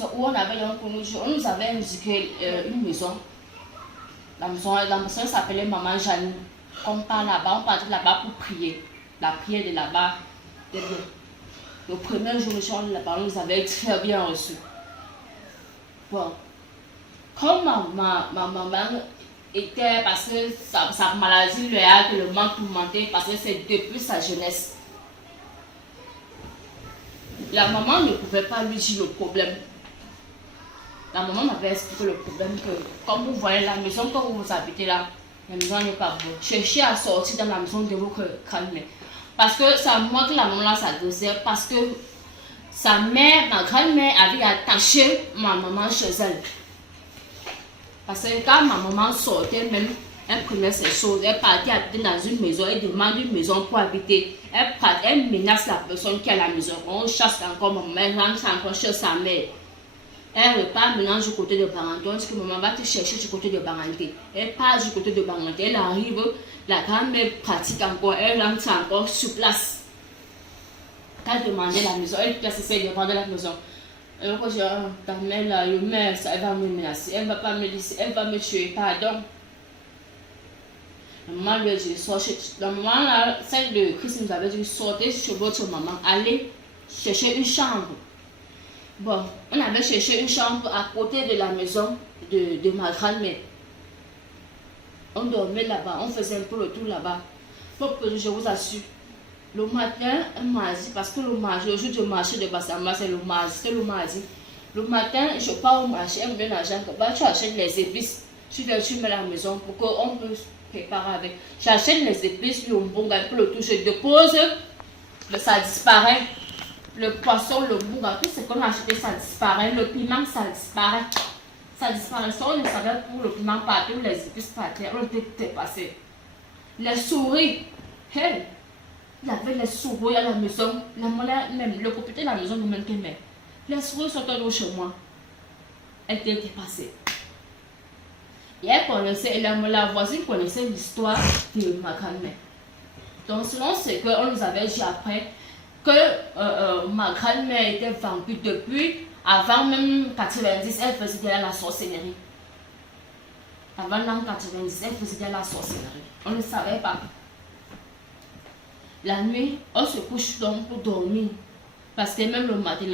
où on avait donc, on nous avait indiqué une maison. La maison s'appelait Maman Janie. On part là-bas, on partait là-bas pour prier. La prière de là-bas, c'était bien. Le premier jour, là-bas, on nous avait très bien reçus. Bon, comme ma maman était, parce que sa maladie lui a le manque tourmenté, parce que c'est depuis sa jeunesse. La maman ne pouvait pas lui dire le problème. La maman m'avait expliqué le problème que, comme vous voyez la maison que vous habitez là, la maison n'est pas bonne. Cherchez à sortir dans la maison de vous calmer. Parce que c'est à moi que la maman s'adressait, parce que sa mère, ma grand-mère, avait attaché ma maman chez elle. Parce que quand ma maman sortait, même, elle prenait ses choses, elle partait habiter dans une maison, elle demande une maison pour habiter. Elle menace la personne qui est à la maison. On chasse encore ma maman, elle rentre encore chez sa mère. Elle repart maintenant du côté de Baranté. On dit que maman va te chercher du côté de Baranté. Elle part du côté de Baranté. Elle arrive, la grand-mère pratique encore, elle rentre encore sur place. Quand elle demandait la maison, elle essaie de prendre la maison. Alors quand je dis, ta mère là, elle va me menacer, elle va pas me laisser, elle va me tuer, pardon. La maman lui a dit, la maman là, celle de Christ nous avait dit, sortez chez votre maman, allez chercher une chambre. Bon, on avait cherché une chambre à côté de la maison de ma grand-mère. On dormait là-bas, on faisait un peu le tour là-bas. Pour que je vous assure, le matin, un mardi, parce que le jour du marché de Bassamba, c'est le mardi, c'était le mardi. Le matin, je pars au marché, elle me donne l'argent, tu achètes les épices, tu mets à la maison pour qu'on puisse préparer avec. J'achète les épices, le bon un peu le tout, je dépose, ça disparaît. Le poisson, le bourg, tout ce qu'on a acheté, ça disparaît. Le piment, ça disparaît. Ça disparaît. On ne savait pour le piment partout, les épices partaient. On était dépassés. Les souris. Hey, il y avait les souris à la maison. Même le propriétaire de la maison nous même mais les souris sont allées chez moi. Elle était dépassée. Et elle connaissait, la voisine connaissait l'histoire de ma grand-mère. Donc, selon ce qu'on nous avait dit après, que ma grand-mère était vampire depuis avant même 90, elle faisait de la sorcellerie. Avant l'an 90, elle faisait de la sorcellerie. On ne savait pas. La nuit, on se couche donc pour dormir. Parce que même le matin,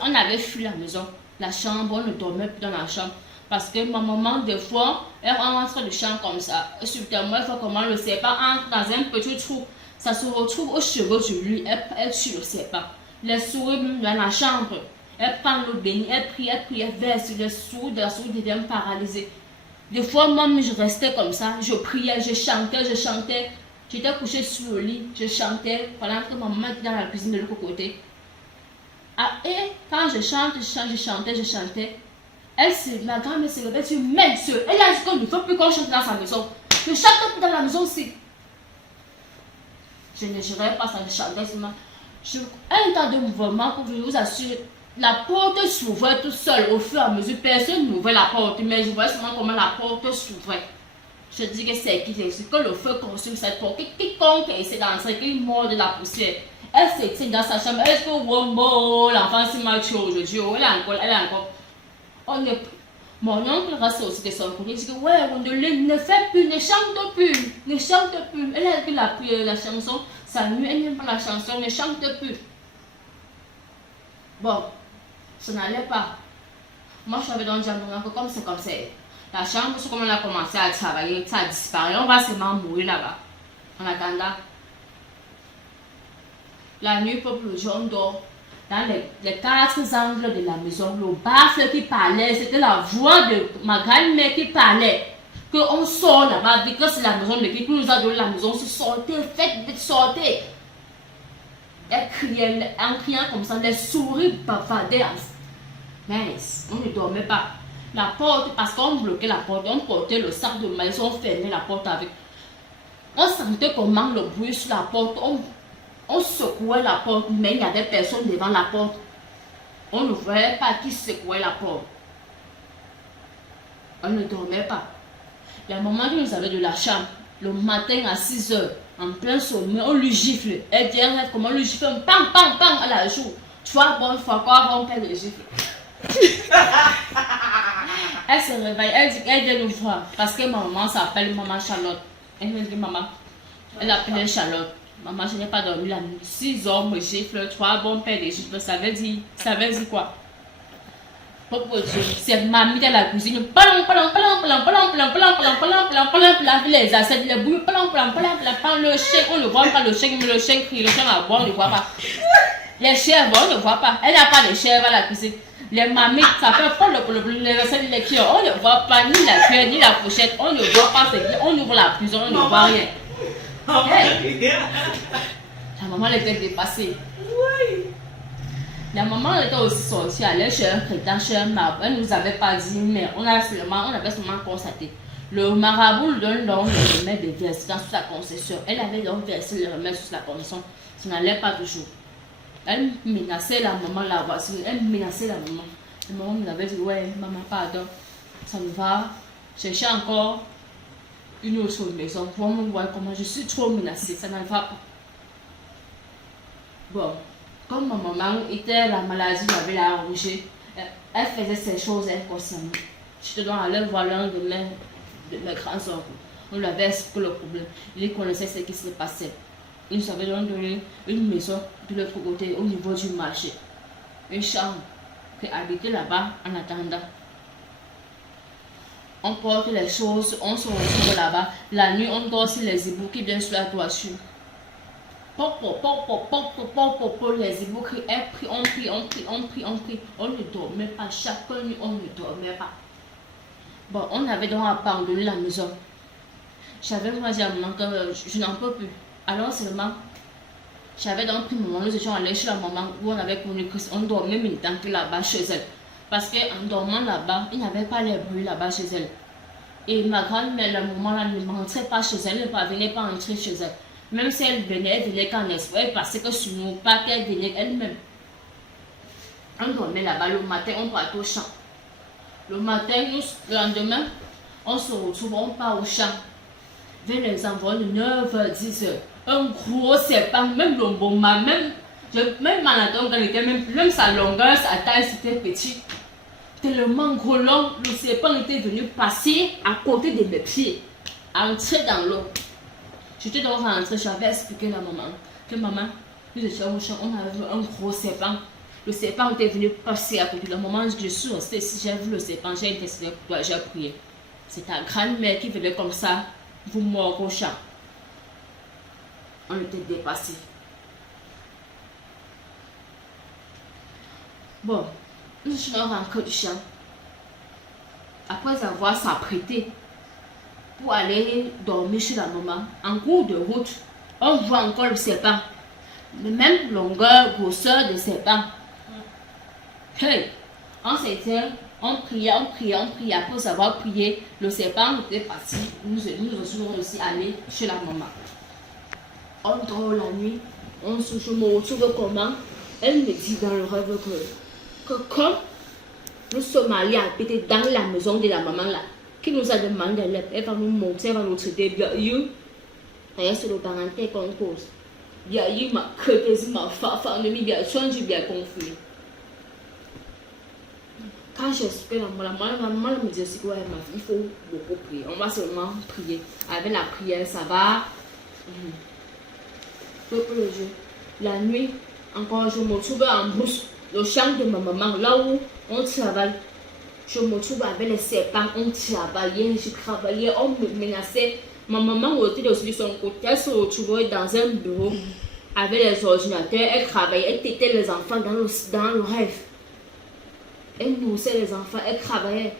on avait fui la maison, la chambre, on ne dormait plus dans la chambre. Parce que ma maman, des fois, elle rentre de chambre comme ça. Subtilement, elle fait comment le sait pas, entre dans un petit trou. Ça se retrouve au cheveux de lui, elle ne le sait pas. Les souris dans la chambre, elle prend l'eau bénie, elle prie, elle verse. Les souris de la souris deviennent paralysées. Des fois, moi, je restais comme ça, je priais, je chantais. J'étais couchée sur le lit, je chantais pendant que ma maman était dans la cuisine de l'autre côté. Ah, et quand je chantais. Ma grand-mère se réveille, elle a dit qu'il ne faut plus qu'on chante dans sa maison. Je chante plus dans la maison aussi. Je ne gérais pas ça, je chantais seulement. Un tas de mouvements pour vous assurer. La porte s'ouvrait tout seul au fur et à mesure. Personne n'ouvrait la porte, mais je voyais seulement comment la porte s'ouvrait. Je dis que c'est qui, c'est que le feu consume cette porte. Quiconque essaie d'entrer, qu'il mord de la poussière. Elle s'étire dans sa chambre. Est-ce que l'enfant s'est mature aujourd'hui? Elle est encore. Mon oncle reste aussi de son côté. Il dit que ouais, ne fait plus, ne chante plus. Elle a écrit la chanson. Ça nuit, elle n'aime pas la chanson, ne chante plus. Bon, ça n'allait pas. Moi, je savais donc dire que comme c'est comme ça. La chambre, c'est comme on a commencé à travailler, ça a disparu. On va seulement mourir là-bas. En attendant, la nuit, peuple jaune dort. Dans les quatre angles de la maison, le baffle qui parlait, c'était la voix de ma grand-mère qui parlait. Qu'on sort là-bas, que c'est la maison de qui nous a donné la maison, sortez, faites vite, sortez. Elle criait, en criant comme ça, les souris bavardaient. Mais on ne dormait pas. La porte, parce qu'on bloquait la porte, on portait le sac de maïs, on fermait la porte avec. On sentait comment le bruit sur la porte, on secouait la porte, mais il y avait personne devant la porte. On ne voyait pas qui secouait la porte. On ne dormait pas. Le moment où nous avions de la chambre, le matin à 6 h, en plein sommeil, on lui gifle. Elle dit, comment on lui gifle, pam, pam, pam, à la joue. Tu vois, bon, il faut encore avoir un père de gifle. Elle se réveille, elle dit qu'elle vient nous voir parce que ma maman s'appelle Maman Charlotte. Elle me dit maman, elle appelle Charlotte. Maman, je n'ai pas dormi la nuit. 6 hommes me giflent, 3 bons pères des gifles. Ça veut dire quoi? C'est mamie dans la cuisine. Laver les assiettes, les bouilles. Le chien, on ne voit pas le chien, mais le chien crie, le chien à boire, on ne voit pas. Les chiens, on ne voit pas. Elle n'a pas de chien à la cuisine. Les mamies, ça fait pas les assiettes, les cuillères. On ne voit pas ni la cuillère, ni la fourchette. On ne voit pas. On ouvre la prison, on ne voit rien. Hey. La maman elle était dépassée. Oui. La maman elle était aussi sortie, elle allait chez un chrétien, chez un marabout. Elle ne nous avait pas dit, mais on avait seulement constaté. Le marabout donne donc le remède des versets sous la concession. Elle avait donc versé le remède sous la concession. Ça n'allait pas toujours. Elle menaçait la maman, la voici. Elle menaçait la maman. La maman nous avait dit, ouais, maman, pardon. Ça me va. Chercher encore une autre maison. Pour me voir comment je suis trop menacée, ça ne va pas. Bon, comme ma maman était la maladie, elle avait la rouge, elle faisait ces choses inconsciemment. Je te dois aller voir l'un de mes grands oncles. On lui avait expliqué le problème. Il connaissait ce qui se passait. Il nous avait donné une maison de l'autre côté au niveau du marché. Une chambre qui habitait là-bas en attendant. On porte les choses, on se retrouve là-bas. La nuit, on dort sur les éboues qui viennent sur la toiture. Les éboues crient, on prie. On ne dormait pas. Chaque nuit, on ne dormait pas. Bon, on avait donc abandonné la maison. J'avais dit à maman que je n'en peux plus. Alors seulement, j'avais donc pris maman, nous étions allés chez la maman où on avait connu Christ. On dormait maintenant que là-bas chez elle. Parce qu'en dormant là-bas, il n'y avait pas les bruits là-bas chez elle. Et ma grand-mère, le moment-là, ne rentrait pas chez elle, ne parvenait pas à entrer chez elle. Même si elle venait qu'en esprit, parce que sur nous, pas qu'elle venait elle-même. On dormait là-bas, le matin, on partait au champ. Le matin, le lendemain, on se retrouve, on part au champ. Vers les envois de 9h, 10h. Un gros serpent, même le moment, même Manaton, même sa longueur, sa taille, c'était petit. Tellement gros long, le serpent était venu passer à côté de mes pieds, entrer dans l'eau. J'étais donc rentrée, j'avais expliqué à la maman que maman, nous étions au champ, on avait vu un gros serpent. Le serpent était venu passer à côté. Le moment où je suis restée, si j'ai vu le serpent, j'ai intercédé pour toi, j'ai prié. C'est ta grand-mère qui venait comme ça, vous mordre au champ. On était dépassés. Bon, nous sommes rentrés du champ. Après avoir s'apprêté pour aller dormir chez la maman, en cours de route, on voit encore le serpent. La même longueur, grosseur de serpent. Hey, on s'était, on priait. Après avoir prié, le serpent était parti. Nous sommes aussi allés chez la maman. On dort la nuit. Je me retrouve comment? Elle me dit dans le rêve que comme nous sommes allés habiter dans la maison de la maman là, qui nous a demandé l'aide, elle va nous montrer, elle va nous traiter bien. Et c'est le parenté qu'on cause. Il y a eu ma crête, ma femme, bien changé, bien confus. Quand j'explique la maman me dit c'est quoi, il faut beaucoup prier. On va seulement prier. Avec la prière, ça va. La nuit, encore, je me trouve en brousse, le champ de ma maman, là où on travaille. Je me trouve avec les serpents, on travaillait, je travaillais, on me menaçait. Ma maman était aussi de son côté, elle se retrouvait dans un bureau avec les ordinateurs, elle travaillait, elle tétait les enfants dans le rêve. Elle nourrissait les enfants, elle travaillait.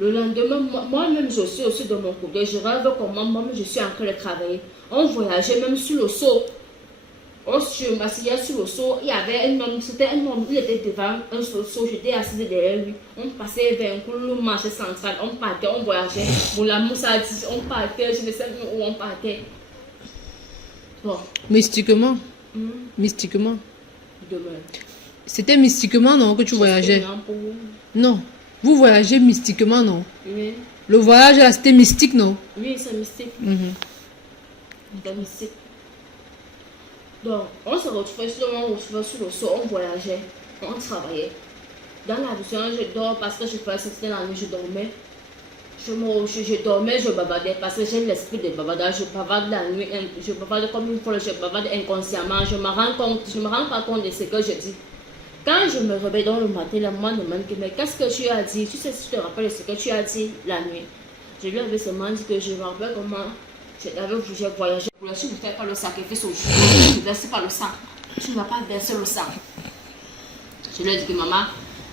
Le lendemain, moi-même, je suis aussi de mon côté. Je rêve comment moi-même, je suis en train de travailler. On voyageait même sur le seau. Je m'asseyais sur le seau. Il y avait un homme, c'était un homme, il était devant un seau. J'étais assise derrière lui. On passait vers le marché central. On partait, on voyageait. Bon, la mousse a dit, on partait. Je ne sais pas où on partait. Bon. Mystiquement. Mystiquement. Demain. C'était mystiquement, non, que tu voyageais? Non. Vous voyagez mystiquement, non? Oui. Le voyage là, c'était mystique, non? Oui, c'est mystique. C'est mystique. Donc, on se retrouvait sur le sol, on voyageait, on travaillait. Dans la maison, je dors parce que je faisais c'était la nuit, je dormais. Je dormais, je bavardais parce que j'ai l'esprit de bavardage. Je bavarde la nuit, je bavarde comme une folle, je bavarde inconsciemment. Je me rends pas compte de ce que je dis. Quand je me réveille dans le matin, la maman me demande mais qu'est-ce que tu as dit? Tu sais si tu te rappelles de ce que tu as dit la nuit. Je lui avais seulement dit que je me rappelle comment j'ai voyagé. Si je ne fais pas le sacrifice au jour, je ne verse pas le sang. Tu ne vas pas verser le sang. Je lui ai dit que maman,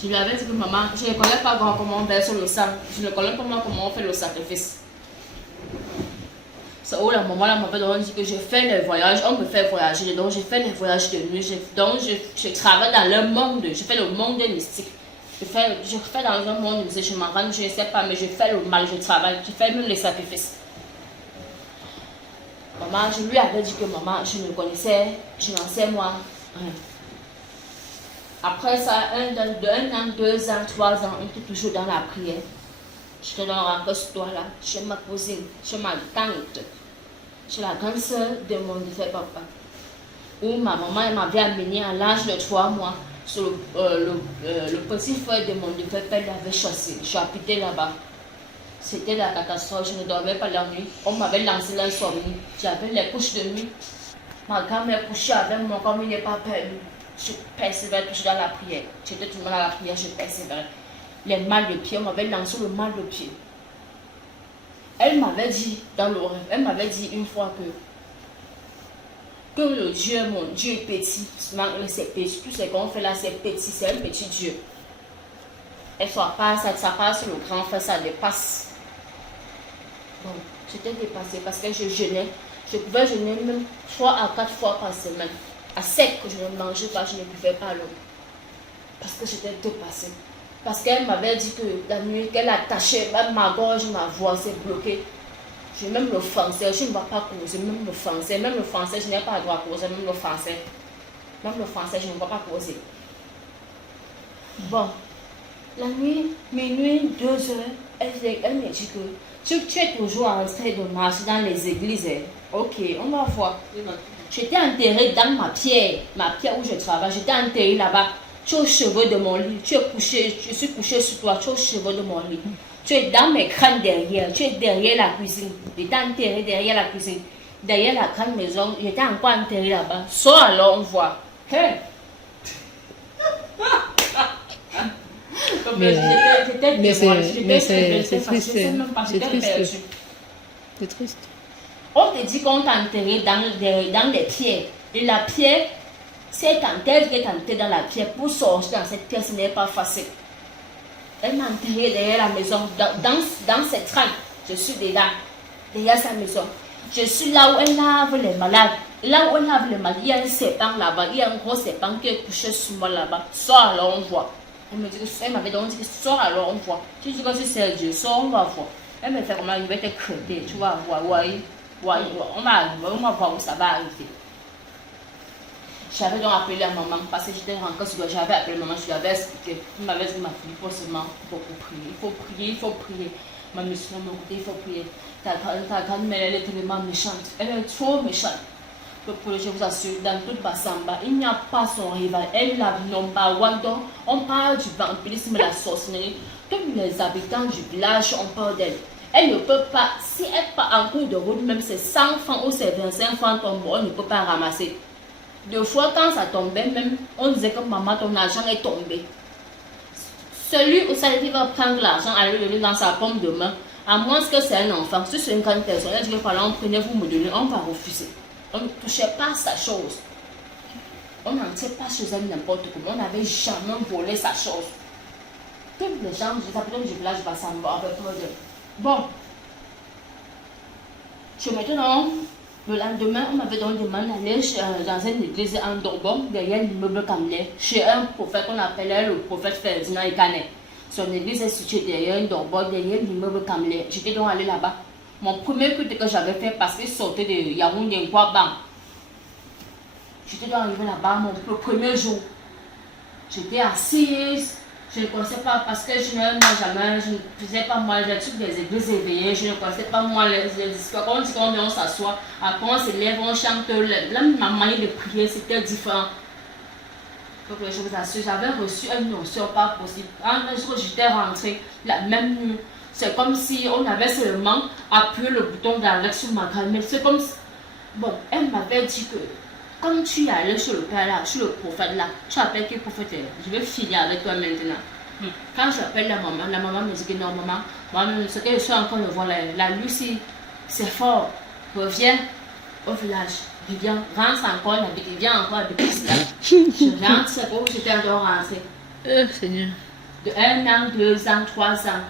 je lui avais dit que maman, je ne connais pas comment on verse le sang. Je ne connais pas comment on fait le sacrifice. C'est où la maman m'avait dit que je fais les voyages, on me fait voyager, donc je fais les voyages de nuit, donc je travaille dans le monde, je fais le monde mystique. Je fais dans un monde mystique, je m'en rends, je ne sais pas, mais je fais le mal, je travaille, je fais même les sacrifices. Maman, je lui avais dit que maman, je ne connaissais, je n'en sais moi rien. Après ça, 1 an, 2 ans, 3 ans, on était toujours dans la prière. J'étais dans la restaurant là, chez ma cousine, chez ma tante, chez la grande soeur de mon défunt papa. Où ma maman m'avait amené à l'âge de 3 mois. Sur le petit frère de mon défunt père l'avait chassé. Je habitais là-bas. C'était la catastrophe, je ne dormais pas la nuit. On m'avait lancé l'insomnie. J'avais les couches de nuit. Ma grand-mère couchait avec moi comme il n'est pas permis. Je persévérais toujours dans la prière. J'étais toujours dans la prière, je persévérais. Les mal de pied, on m'avait lancé le mal de pied. Elle m'avait dit dans le rêve, elle m'avait dit une fois que le Dieu, mon Dieu est petit. C'est petit. Tout ce qu'on fait là, c'est petit, c'est un petit Dieu. Elle soit pas, ça passe le grand frère, ça dépasse. Bon, j'étais dépassée parce que je jeûnais. Je pouvais jeûner même 3 à 4 fois par semaine. À sec que je ne mangeais pas, je ne buvais pas l'eau. Parce que j'étais dépassée. Parce qu'elle m'avait dit que la nuit, qu'elle attachait même ma gorge, ma voix s'est bloquée. Même le français, je ne vais pas causer, même le français, je n'ai pas le droit de causer, même le français, je ne vais pas causer. Bon, la nuit, minuit, 2 heures, elle me dit que tu es toujours en train de marcher dans les églises. Ok, on va voir. J'étais enterrée dans ma pierre où je travaille, j'étais enterrée là-bas. Tu es au cheveux de mon lit, tu es couché, je suis couché sur toi, tu es au cheveux de mon lit. Tu es dans mes crânes derrière, tu es derrière la cuisine. J'étais enterré derrière la cuisine. Derrière la grande maison, j'étais encore enterré là-bas. Sors alors, on voit. Hey. Mais c'est triste. C'est triste. On te dit qu'on t'a enterré dans des pierres. Et la pierre, c'est quand elle est enterrée dans la pierre, pour sortir dans cette pierre, ce n'est pas facile. Elle m'a enterré derrière la maison, dans cette trappe. Je suis derrière sa maison. Je suis là où elle lave les malades. Là où elle lave les malades, il y a un serpent là-bas. Il y a un gros serpent qui est couché sur moi là-bas. Sors alors, on voit. Elle m'avait dit que sors alors, on voit. Je dis que c'est Dieu, sors, on va voir. Elle me fait comment il va te crever. Tu vas voir, on va voir où ça va arriver. J'avais donc appelé la maman parce que j'étais rentrée sur le. J'avais appelé maman, je lui avais expliqué. Elle m'avait dit, ma fille, il faut seulement prier. Il faut prier. Ma mission, mon côté, il faut prier. Ta grand-mère, elle est tellement méchante. Elle est trop méchante. Je vous assure, dans toute Bassamba, il n'y a pas son rival. Elle la number one. Donc, on parle du vampirisme, la sorcellerie. Tous les habitants du village, on parle d'elle. Elle ne peut pas, si elle part en cours de route, même ses 100 francs ou ses 25 francs tombent, on ne peut pas ramasser. 2 fois, quand ça tombait, même, on disait que maman, ton argent est tombé. Celui où ça va prendre l'argent, aller le donner dans sa paume de main, à moins que c'est un enfant. Si c'est une grande personne, elle dit que par là, on prenait, vous me donnez, on va refuser. On ne touchait pas sa chose. On n'entrait pas chez elle n'importe comment. On n'avait jamais volé sa chose. Tous les gens, les habitants du village Bassamba avaient peur d'elle. Bon. Je mettais donc. Le lendemain, on m'avait donc demandé d'aller dans une église en Dorbon, derrière l'immeuble Kamler, chez un prophète qu'on appelait le prophète Ferdinand Ekanet. Son église est située derrière un Dorbon, derrière l'immeuble Kamler. J'étais donc allé là-bas. Mon premier culte que j'avais fait parce qu'il sortait de Yaoundé Ngouabang. J'étais donc arrivé là-bas le premier jour. J'étais assise, Je ne connaissais pas parce que je ne faisais pas moi les trucs des églises éveillées. Je ne connaissais pas moi les histoires. Quand on s'assoit, après on se lève, on chante. Ma manière de prier, c'était différent. Donc je vous assure, j'avais reçu une notion pas possible. Un jour, j'étais rentrée la même nuit. C'est comme si on avait seulement appuyé le bouton d'alerte sur ma grand-mère. C'est comme si... Bon, elle m'avait dit que comme tu es allé sur le père là, sur le prophète là, tu appelles quel prophète? Je vais filer avec toi maintenant. Quand j'appelle la maman me dit que non, maman, ce que je suis en train de voir, la Lucie, c'est fort. Reviens au village. Reviens, rentre encore, reviens encore avec là. Je rentre, c'est où j'étais encore rentrée. Seigneur. De 1 an, 2 ans, 3 ans.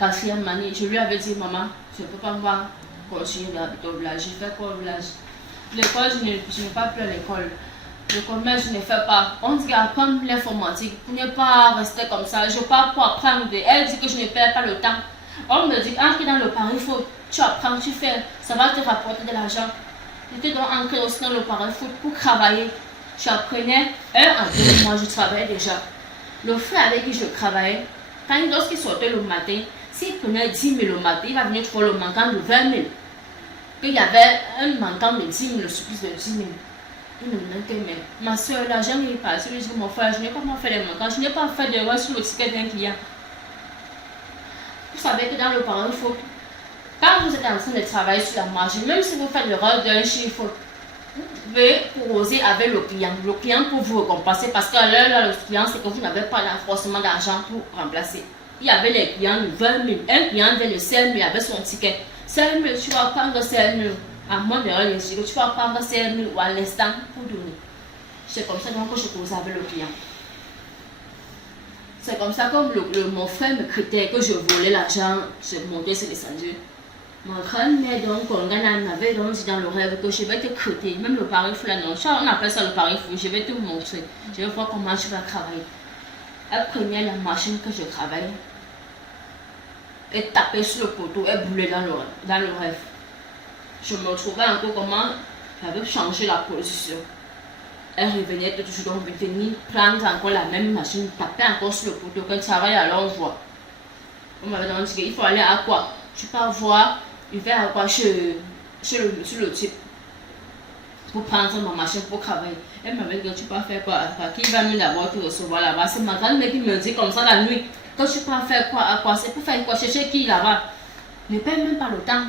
4e année, je lui avais dit, maman, je ne peux pas voir continuer d'habiter au village. Je fais quoi au village? L'école, je n'ai pas plus à l'école. Le commerce, je ne fais pas. On dit qu'apprendre l'informatique, pour ne pas rester comme ça, je pars pour apprendre. Elle dit que je ne perds pas le temps. On me dit, entre dans le pari, il faut, tu apprends, tu fais, ça va te rapporter de l'argent. J'étais donc entrée aussi dans le pari foot pour travailler. J'apprenais 1 à 2 mois, je travaillais déjà. Le frère avec qui je travaillais, lorsqu'il sortait le matin, s'il prenait 10 000 le matin, il va venir trouver le manquant de 20 000. Qu'il y avait un manquant de 10 000, le supplice de 10 000. Il me demandait, mais ma soeur, l'argent est passé. Je dis, mon frère, je n'ai pas fait les manquants, je n'ai pas fait de roi sur le ticket d'un client. Vous savez que dans le parent, il faut, quand vous êtes en train de travailler sur la marge, même si vous faites l'erreur d'un chiffre, vous pouvez causer avec le client pour vous récompenser, parce qu'à l'heure, le client, c'est que vous n'avez pas forcément d'argent pour remplacer. Il y avait les clients de 20 000, un client de 16 000 avec son ticket. 5 000, tu vas prendre 5 000. À moins de rien, tu vas prendre 5 000 ou à l'instant pour donner. C'est comme ça donc que je causais avec le client. C'est comme ça que mon frère me critait que je volais l'argent, je montais, c'est descendu. Ma grand-mère donc, on avait donc dit dans le rêve que je vais te criter, même le pari fou là, non, on appelle ça le pari fou, je vais te montrer, je vais voir comment tu vas travailler. Elle prenait la machine que je travaillais. Elle tapait sur le poteau, elle boulait dans le rêve. Je me retrouvais encore comment j'avais changé la position. Elle revenait toujours donc venir prendre encore la même machine, taper encore sur le poteau. Quand elle travaille, alors on voit. On m'avait dit qu'il faut aller à quoi? Tu peux voir, il fait à quoi sur le type pour prendre ma machine pour travailler. Elle m'avait dit que tu peux faire quoi? Qui va me d'abord te recevoir là-bas? C'est ma grand-mère qui me dit comme ça la nuit. Que tu peux faire quoi? À quoi? C'est pour faire quoi? Chercher qui là-bas? Ne perds même pas le temps.